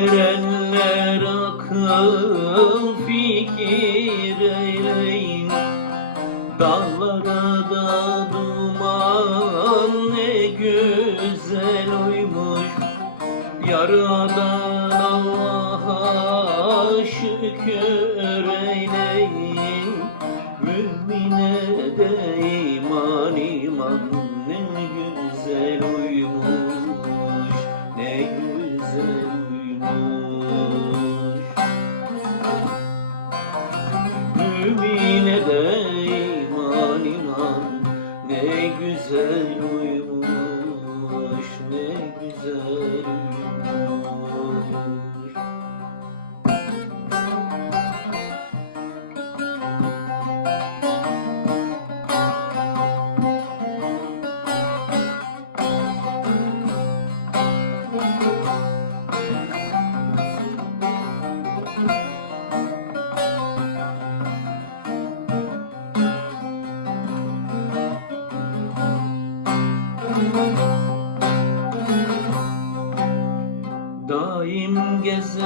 verenler akıl fikir eyleyin. Dağlara da duman ne güzel oymuş Yaradan Allah'a şükür. Güzel uyumuş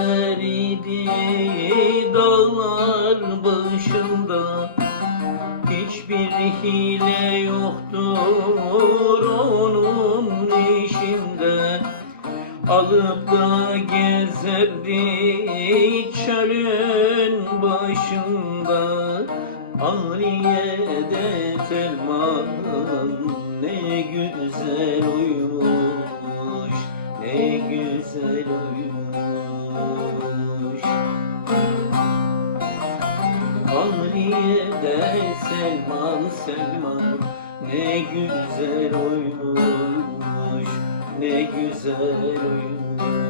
Daim gezer idi dağlar başında. Hiçbir hile yoktur onun işinde. Alıp da gezerdi çölün başında. Aliye'de telman Aliye'de Selman Selman. Ne güzel uyumuş Ne güzel uyumuş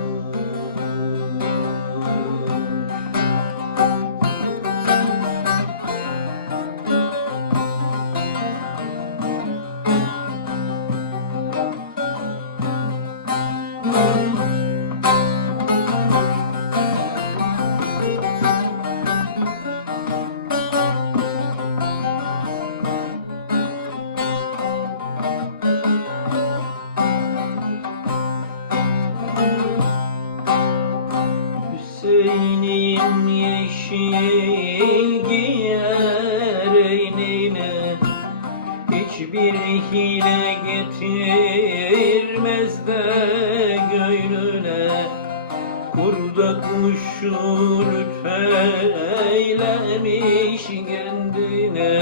Hüseyin'im yeşil giyer Hiçbir hile getirmez de gönlüne. Kurda kuşu lütfeylemiş kendine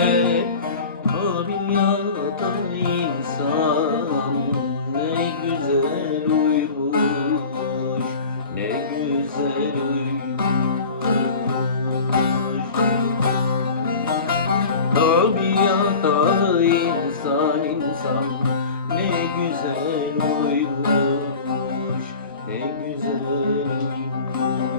sana Ne güzel uyumuş Ne güzel uyumuş.